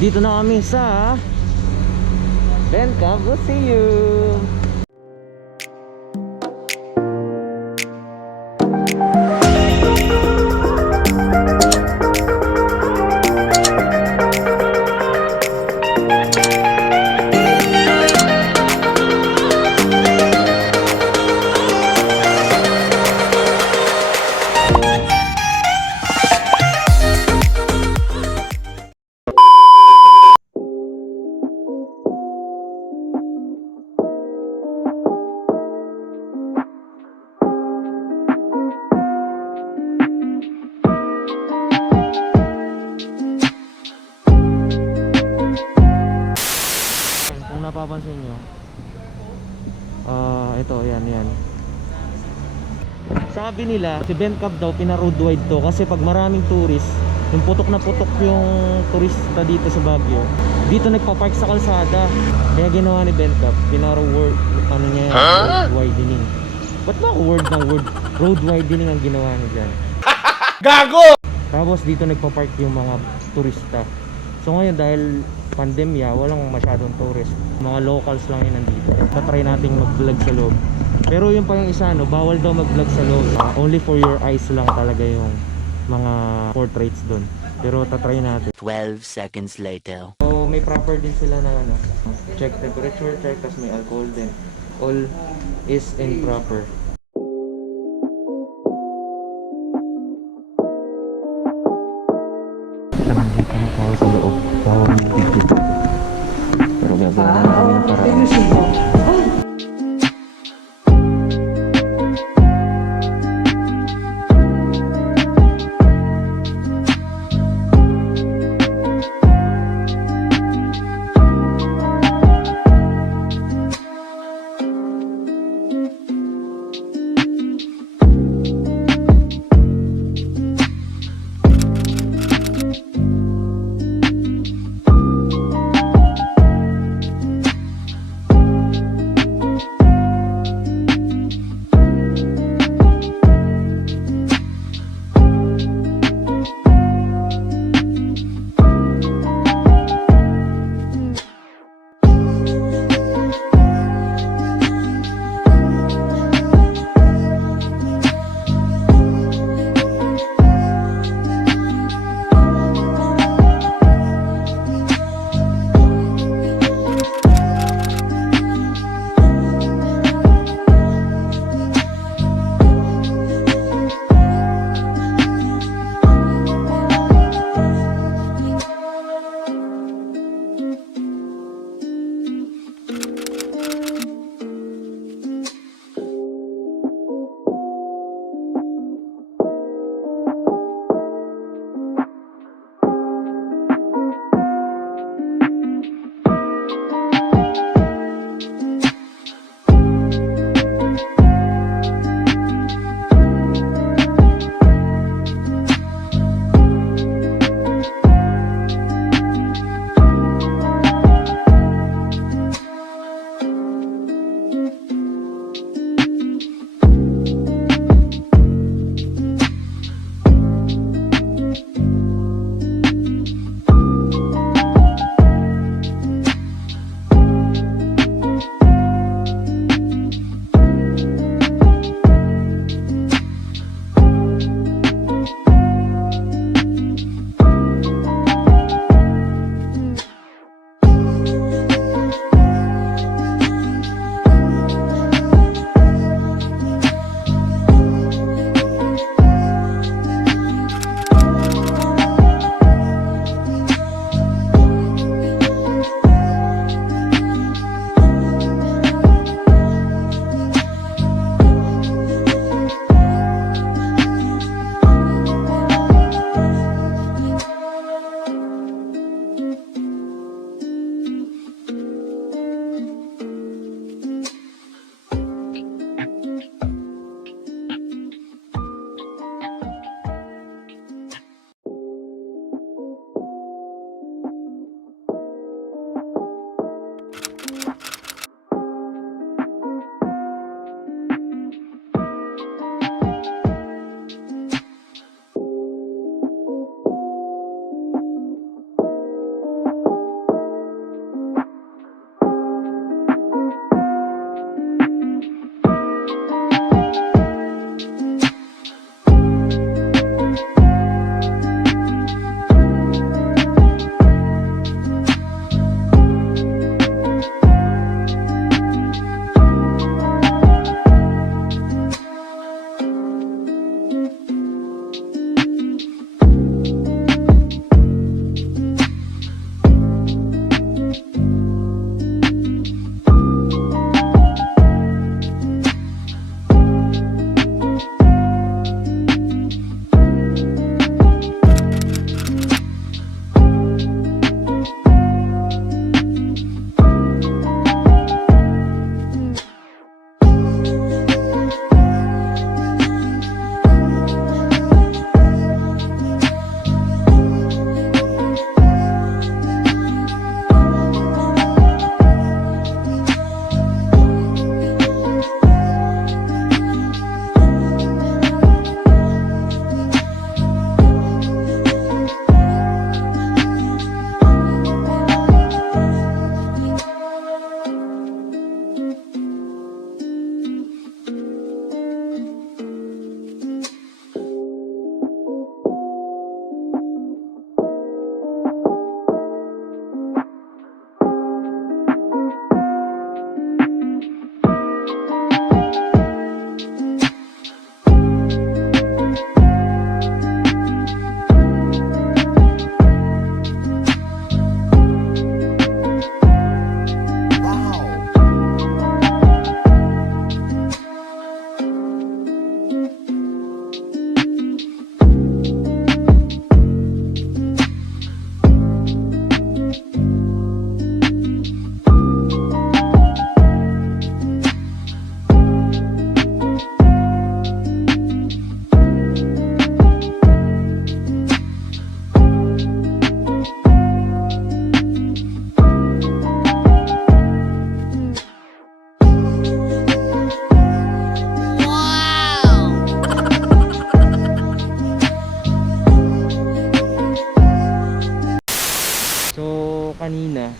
Andito na kami sa Benka Museum. Kung napapansin nyo, ito, yan. Sabi nila, si Benka daw pina-road wide to kasi pag maraming tourist, yung putok na putok yung turista dito sa Baguio, dito nagpa-park sa kalsada. Kaya ginawa ni Benka, pina-road, ano niya yan, road widening. Ba't ba word ng word? Road widening ang ginawa niya dyan. Gago! Tapos dito nagpa-park yung mga turista. So ngayon dahil pandemya, walang masyadong tourist. Mga locals lang yun nandito. Tatry nating mag-vlog sa loob. Pero yung pa yung isa, no, bawal daw mag-vlog sa loob. Only for your eyes lang talaga yung mga portraits doon. Pero tatry natin. 12 seconds later. So may proper din sila na ano, check temperature, check, tas may alcohol din. All is in proper. Nandito na po sa loob. Bawal mag-video. Pero gagawin na kami ng paraan.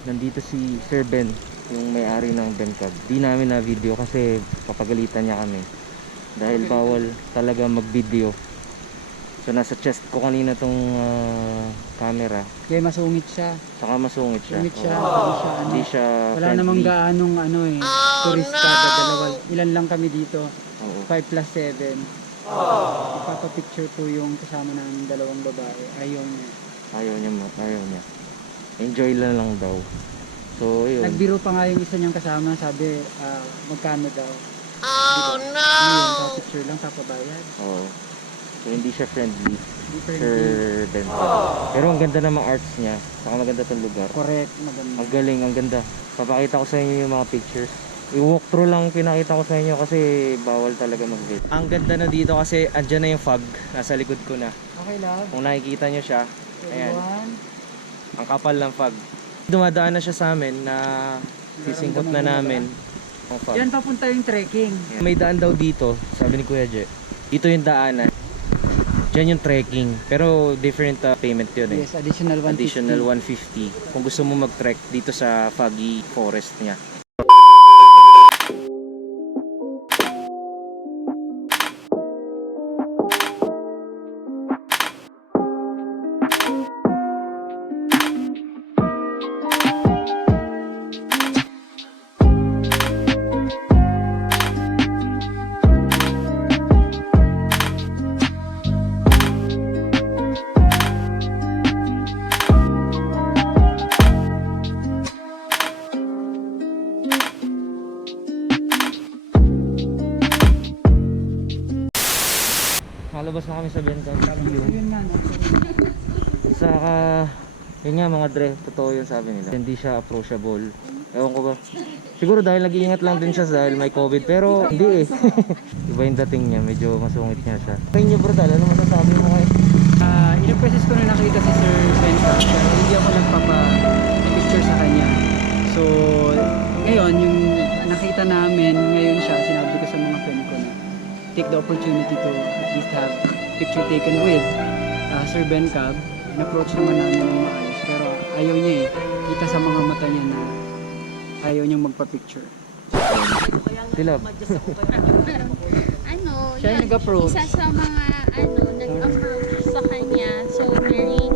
nandito si Sir Ben, yung may-ari ng Bencab. Di namin na video kasi papagalitan niya kami dahil bawal talaga mag-video. So nasa chest ko kanina tong camera. Kaya masungit siya. Saka masungit siya. Sungit siya. Oo. Hindi siya, Hindi siya wala friendly. namang gaanong turista. Dalawa, ilan lang kami dito. Oo. 5+7. Ipapapicture po yung kasama ng dalawang babae. Ayaw niya. Ayaw niya. Enjoy lang daw. So yun. Nagbiro pa nga yung isa niyang kasama. Sabi, magkano daw. Oh no! Ngayon, picture lang, papabayad. Oo. So hindi siya friendly. Different. Sir Ben. Pero ang ganda ng mga arts niya. Saka maganda tong lugar. Correct, maganda. Ang galing, ang ganda. Papakita ko sa inyo yung mga pictures. I-walk through lang pinakita ko sa inyo kasi bawal talaga mag-vid. Ang ganda na dito kasi andyan na yung fog. Nasa likod ko na. Okay, love. Kung nakikita nyo siya, ayan. Everyone. Ang kapal ng fog. Dumadaan na siya sa amin na sisingkot na namin ang fog. Yan papunta yung trekking. May daan daw dito, sabi ni Kuya Je. Dito yung daanan. Diyan yung trekking. Pero different payment yun eh. Yes, additional 150. Additional 150 kung gusto mo mag-trek dito sa foggy forest niya. Malabas na kami sa Bencab. Yun nga, no? Saka, yun nga mga dre, totoo yun sabi nila. Hindi siya approachable. Ewan ko ba. Siguro dahil nag-iingat lang din siya dahil may COVID. Pero hindi eh. Iba yung dating niya, medyo masungit niya siya. Kaya niyo bro, ano masasabi mo kayo? In-process ko na nakita si Sir Benka pero hindi ako nagpapa-picture sa kanya. So, ngayon, yung nakita namin, ngayon siya, sinabi ko sa mga friend ko na take the opportunity to at least have picture taken with Sir Bencab. In-approach naman namin ng maayos pero ayaw niya eh. Kita sa mga mata niya na ayaw niyang magpa-picture. Tilab. Siya yung nag-approach. Isa sa mga nag-approach sa kanya. So very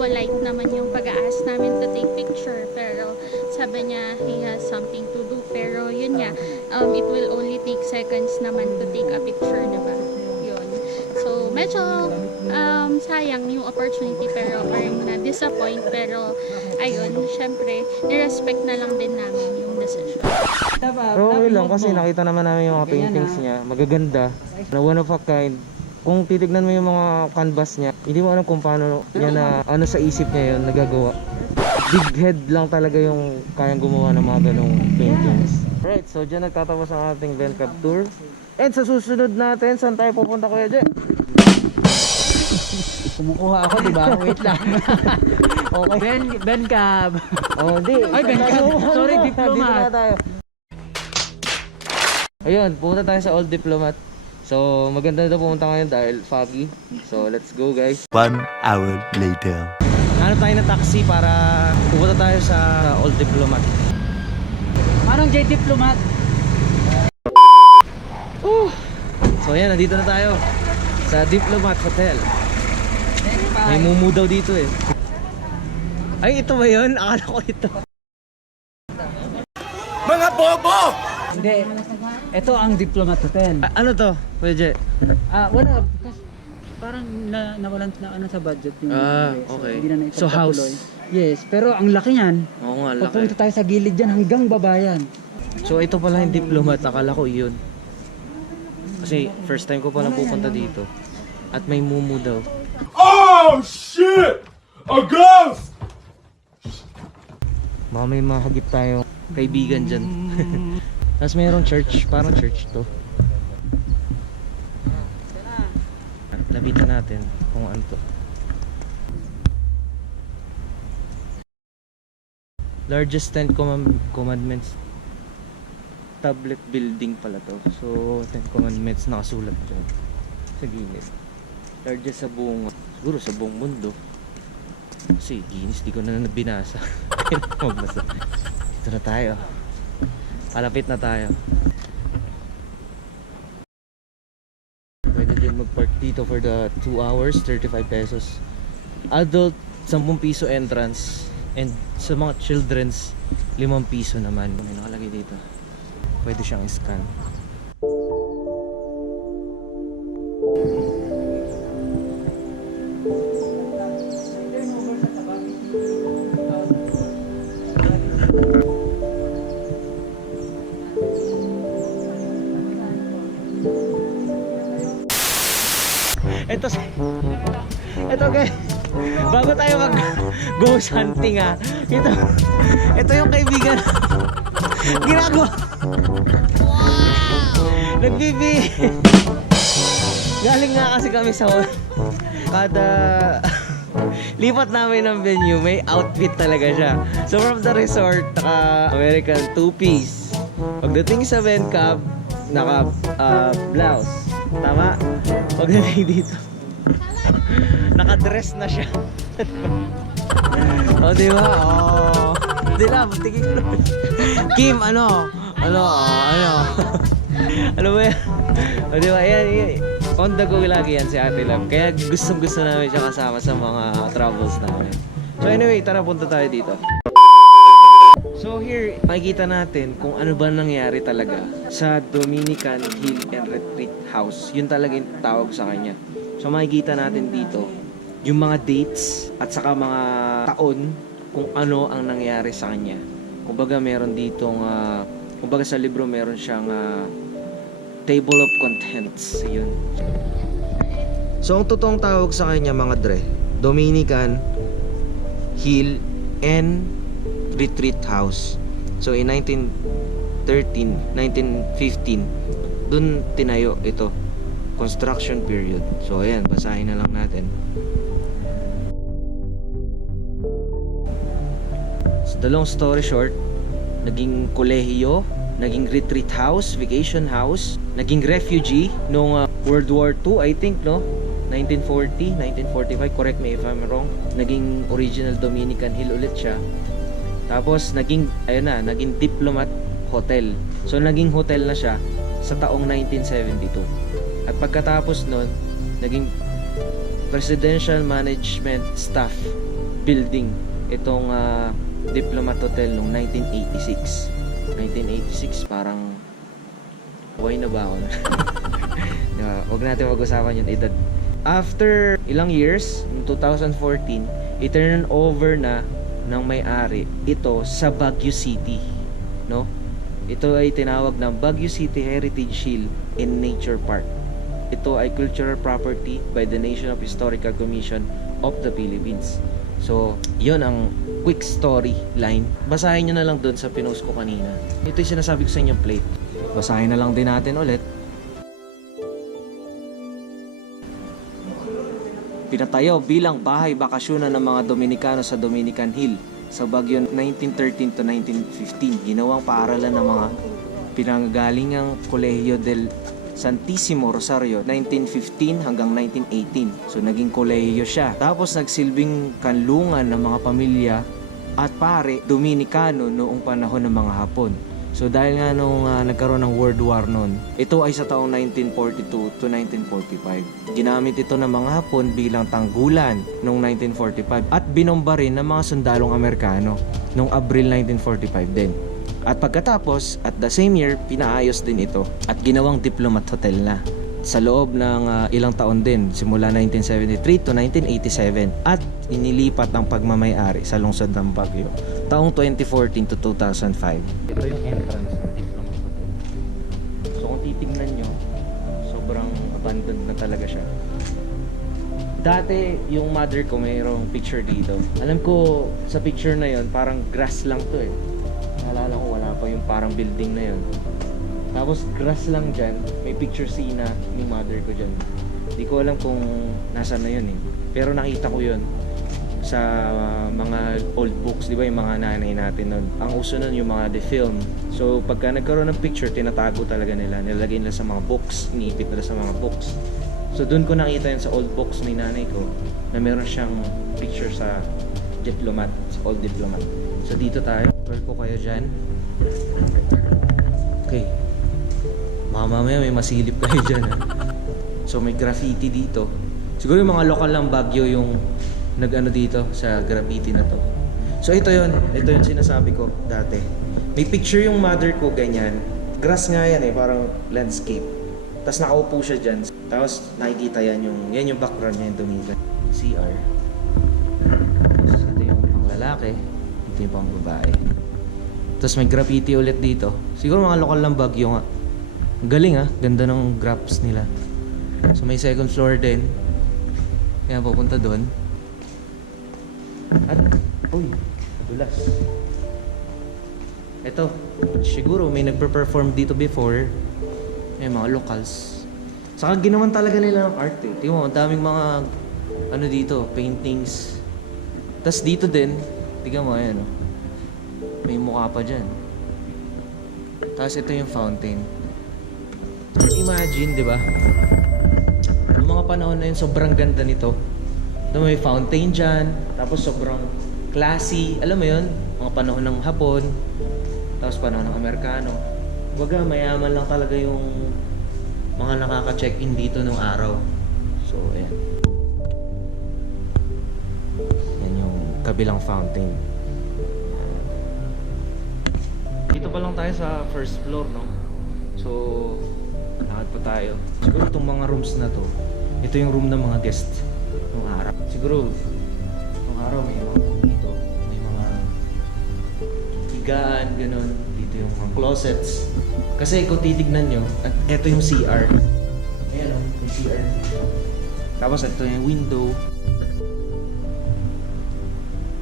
polite naman yung pag-ask namin to take picture, pero sabi niya he has something to do, pero yun nga, it will only take seconds naman to take a picture, diba? Yun. So medyo sayang yung opportunity, pero parang na-disappoint, pero ayun, syempre ni-respect na lang din namin yung decision. Pero okay lang kasi nakita naman namin yung mga paintings niya. Magaganda. Na one of a kind. Kung titignan mo yung mga canvas niya, hindi mo alam kung paano niya na ano sa isip niya yun nagagawa. Big head lang talaga yung kayang gumawa ng mga ganong paintings. Right, so dyan nagtatapos ang ating Bencab tour. And sa susunod natin, saan tayo pupunta Kuya Je? Kumukuha ako, di ba? Wait lang. Okay. Bencab. Oh, di. Ay, Bencab. Sorry, Diplomat. Dito na tayo. Ayun, pupunta tayo sa Old Diplomat. So, maganda na pumunta ngayon dahil foggy. So, let's go guys. 1 hour later. Hanap tayo ng taxi para pupunta tayo sa Old Diplomat. Anong J Diplomat? So, ayan, nandito na tayo sa Diplomat Hotel. May mumu daw dito eh. Ay, ito ba yun? Akala ko ito. Hindi. Ito ang Diplomat Hotel. Ano to? Kuya Je? Wala. Parang nawalan na sa budget yung okay. hindi na So, house? Yes, pero ang laki niyan. Oo nga, Pagpunta laki. tayo sa gilid dyan hanggang babayan. So, ito pala yung Diplomat. Akala ko yun. Kasi, first time ko palang pupunta dito. At may mumu daw. Oh shit! A ghost! Baka may mahagip tayong kaibigan dyan. Tapos mayroong church, parang church to. Lapitan natin kung ano to. Largest 10 commandments. Tablet building pala to. So 10 commandments nakasulat dyan sa gilid. Largest sa buong, siguro sa buong mundo. Kasi Guinness, di ko na binasa. Magbasa. Dito na tayo. Palapit na tayo. Pwede din mag-park dito for the 2 hours, 35 pesos. Adult, 10 piso entrance. And sa mga children's, 5 piso naman. May nakalagay dito. Pwede siyang scan. Ito guys, bago tayo mag ghost hunting ito yung kaibigan ginagawa. Nagbibi. Galing nga kasi kami sa kada lipat namin ng venue, may outfit talaga siya. So from the resort, naka American 2-piece. Pagdating sa Vencap, naka blouse. Tama? Pagdating dito, naka-dress na siya. O, diba? O. Diba? Tingin ko. Kim, ano ba yan? O, diba? Yan. On the go lagi yan si Ate Love. Kaya gustong-gusto namin siya kasama sa mga travels namin. So anyway, tara punta tayo dito. So here, makikita natin kung ano ba nangyari talaga sa Dominican Hill and Retreat House. Yun talaga yung tawag sa kanya. So makikita natin dito yung mga dates at saka mga taon kung ano ang nangyari sa kanya. Kumbaga meron ditong, kumbaga sa libro meron siyang table of contents. Yun. So ang totoong tawag sa kanya mga dre, Dominican Hill and Retreat House. So in 1913, 1915, dun tinayo ito. Construction period. So ayan, basahin na lang natin. So the long story short, naging kolehiyo, naging retreat house, vacation house, naging refugee nung World War II, I think, no? 1940, 1945, correct me if I'm wrong. Naging original Dominican Hill ulit siya. Tapos naging naging Diplomat Hotel. So naging hotel na siya sa taong 1972. At pagkatapos nun, naging Presidential Management Staff Building itong Diplomat Hotel noong 1986. 1986 parang buhay na ba ako? Diba? Huwag natin mag-usapan yung edad. After ilang years, in 2014, i-turn over na ng may-ari ito sa Baguio City, no? Ito ay tinawag na Baguio City Heritage Hill and Nature Park. Ito ay cultural property by the National Historical Commission of the Philippines. So, yun ang quick storyline. Basahin nyo na lang doon sa pinost ko kanina. Ito yung sinasabi ko sa inyong plate. Basahin na lang din natin ulit. Pinatayo bilang bahay bakasyonan ng mga Dominikano sa Dominican Hill sa Baguio 1913 to 1915. Ginawang paaralan ng mga pinanggalingang Colegio del Santissimo Rosario 1915 hanggang 1918. So naging kolehiyo siya. Tapos nagsilbing kanlungan ng mga pamilya at pare Dominikano noong panahon ng mga Hapon. So dahil nga nung nagkaroon ng World War noon, ito ay sa taong 1942 to 1945. Ginamit ito ng mga Hapon bilang tanggulan noong 1945 at binomba rin ng mga sundalong Amerikano noong Abril 1945 din. At pagkatapos, at the same year, pinaayos din ito at ginawang Diplomat Hotel na. Sa loob ng ilang taon din, simula 1973 to 1987 at inilipat ang pagmamay-ari sa lungsod ng Baguio taong 2014 to 2005. Ito yung entrance ng Diplomat Hotel. So kung titignan nyo, sobrang abandoned na talaga siya. Dati yung mother ko mayroong picture dito. Alam ko sa picture na yon parang grass lang to eh. Naalala ko wala pa yung parang building na yon. Tapos grass lang dyan, may picture scene ni mother ko dyan. Hindi ko alam kung nasaan na yun eh. Pero nakita ko yun sa mga old books, di ba yung mga nanay natin nun. Ang uso nun yung mga de-film. So pagka nagkaroon ng picture, tinatago talaga nila. Nilalagay nila sa mga books, iniipit nila sa mga books. So dun ko nakita yun sa old books ni nanay ko na meron siyang picture sa diplomat, sa old diplomat. So dito tayo. Tour ko kayo dyan. Okay. Baka mamaya may masilip kayo dyan ha. So may graffiti dito. Siguro yung mga lokal ng Baguio yung nag-ano dito sa graffiti na to. So ito yun sinasabi ko dati. May picture yung mother ko ganyan. Grass nga yan parang landscape. Tapos nakaupo siya dyan. Tapos nakikita yan yung background niya yung dumigan. CR. Tapos ito yung pang lalaki. Ito yung pang babae. Tapos may graffiti ulit dito. Siguro mga lokal ng Baguio nga. Ang galing ganda ng graphs nila. So may second floor din. Kaya pupunta doon. At, dulas. Ito, siguro may nagpe-perform dito before. May mga locals. Saka ginawan talaga nila ng art Tingnan mo, ang daming mga dito, paintings. Tapos dito din, tingnan mo, ayan may mukha pa dyan. Tapos ito yung fountain. Imagine, di ba? Noong mga panahon na yun, sobrang ganda nito. May fountain dyan, tapos sobrang classy. Alam mo yun, mga panahon ng Hapon, tapos panahon ng Amerikano. Baga, mayaman lang talaga yung mga nakaka-check-in dito nung araw. So, ayan. Yan yung kabilang fountain. Dito pa lang tayo sa first floor, no? So, lakad pa tayo. Siguro itong mga rooms na to, ito yung room ng mga guest nung araw. Siguro, nung araw may mga dito, may mga higaan, ganun. Dito yung mga closets. Kasi kung titignan nyo, at ito yung CR. Ayan yung CR. Tapos ito yung window.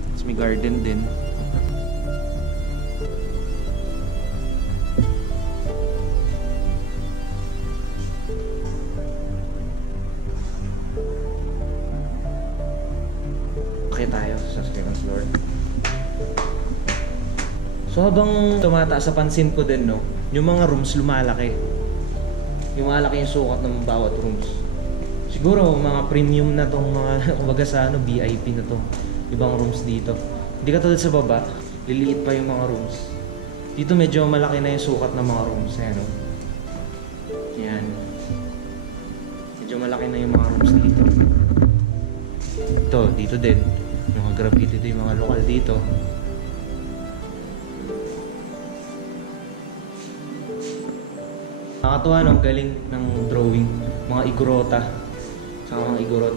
Tapos may garden din. Okay tayo sa second floor. So habang tumataas sa pansin ko din, no, yung mga rooms lumalaki. Lumalaki yung sukat ng bawat rooms. Siguro mga premium na tong mga kumbaga sa VIP na to. Ibang rooms dito. Hindi katulad sa baba, liliit pa yung mga rooms. Dito medyo malaki na yung sukat ng mga rooms. Ayan, no? Yan. Medyo malaki na yung mga rooms dito. Ito, dito din. Yung mga graffiti dito, yung mga lokal dito. Nakakatuwa no, galing ng drawing. Mga igorota. Saka mga igorot.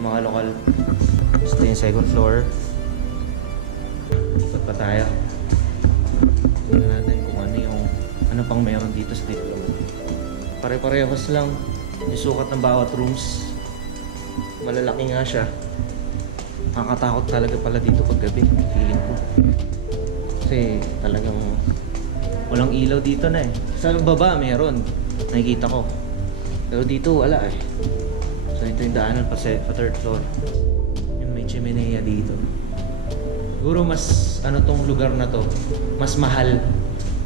Mga lokal. Ito yung second floor. Ikot pa tayo. Tingnan natin kung ano pang meron dito sa diploma. Pare-parehos lang yung sukat ng bawat rooms. Malalaki nga siya. Nakakatakot talaga pala dito pag gabi, feeling ko. Kasi talagang walang ilaw dito na Sa baba meron, nakikita ko. Pero dito wala So ito yung daanan pa third floor. Yung may chimenea dito. Siguro mas tong lugar na to, mas mahal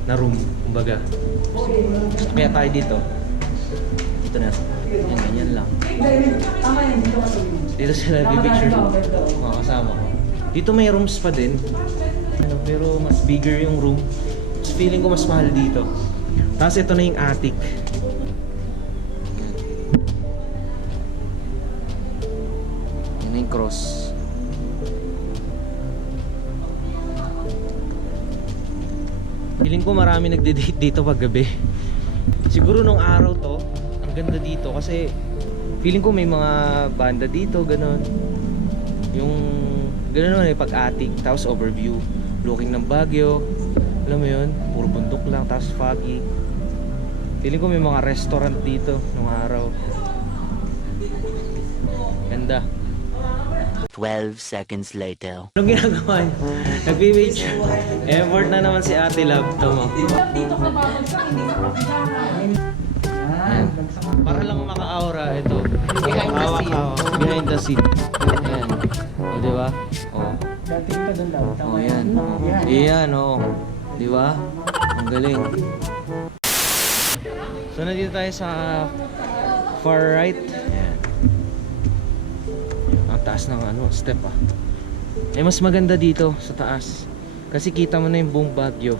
na room, kumbaga. Kaya tayo dito. Ito na. Yan, ganyan lang. Dito sila bibicture mga kasama ko. Dito may rooms pa din. Pero mas bigger yung room. Feeling ko mas mahal dito. Tapos ito na yung attic. Yan na yung cross. Feeling ko marami nagde-date dito pag gabi. Siguro nung araw to, ang ganda dito kasi feeling ko may mga banda dito, ganun. Yung ganun naman pag-attic, tapos overview, looking ng Baguio. Alam mo yun, puro bundok lang, tapos foggy. Feeling ko may mga restaurant dito nung araw. Ganda. 12 seconds later. Anong ginagawa niya? Nagbe-wait siya. Effort na naman si Ate Love. Tama. Dito ka babagsak, hindi ka kapilahan. Ayan. Para lang maka-aura ito. Behind the scene. Ayan. O, diba? O. Dating ka doon daw. O, ayan. Ayan, o. Diba? Ang galing. So, nandito tayo sa far right. Ayan. Ang taas ng step Eh, mas maganda dito sa taas. Kasi kita mo na yung buong Baguio.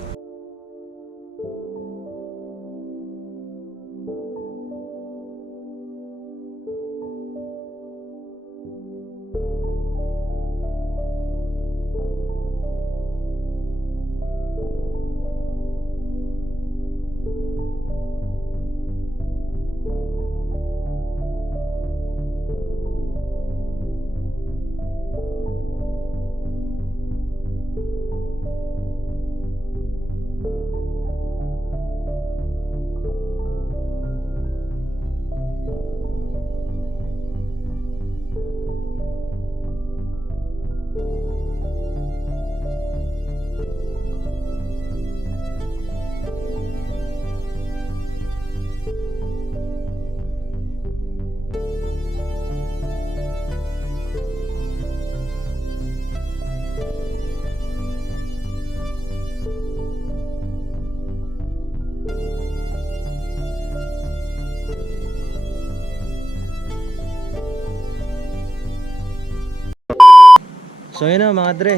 So yun na mga dre,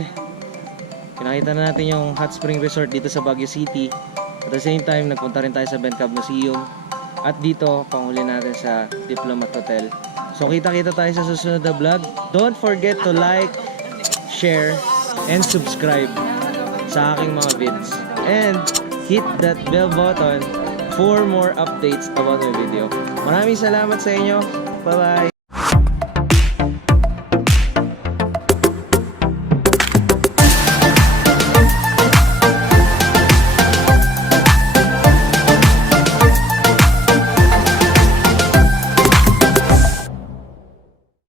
pinakita na natin yung hot spring resort dito sa Baguio City. At the same time, nagpunta rin tayo sa Bencab Museum. At dito, panghuli natin sa Diplomat Hotel. So kita-kita tayo sa susunod na vlog. Don't forget to like, share, and subscribe sa aking mga vids. And hit that bell button for more updates about my video. Maraming salamat sa inyo. Bye-bye!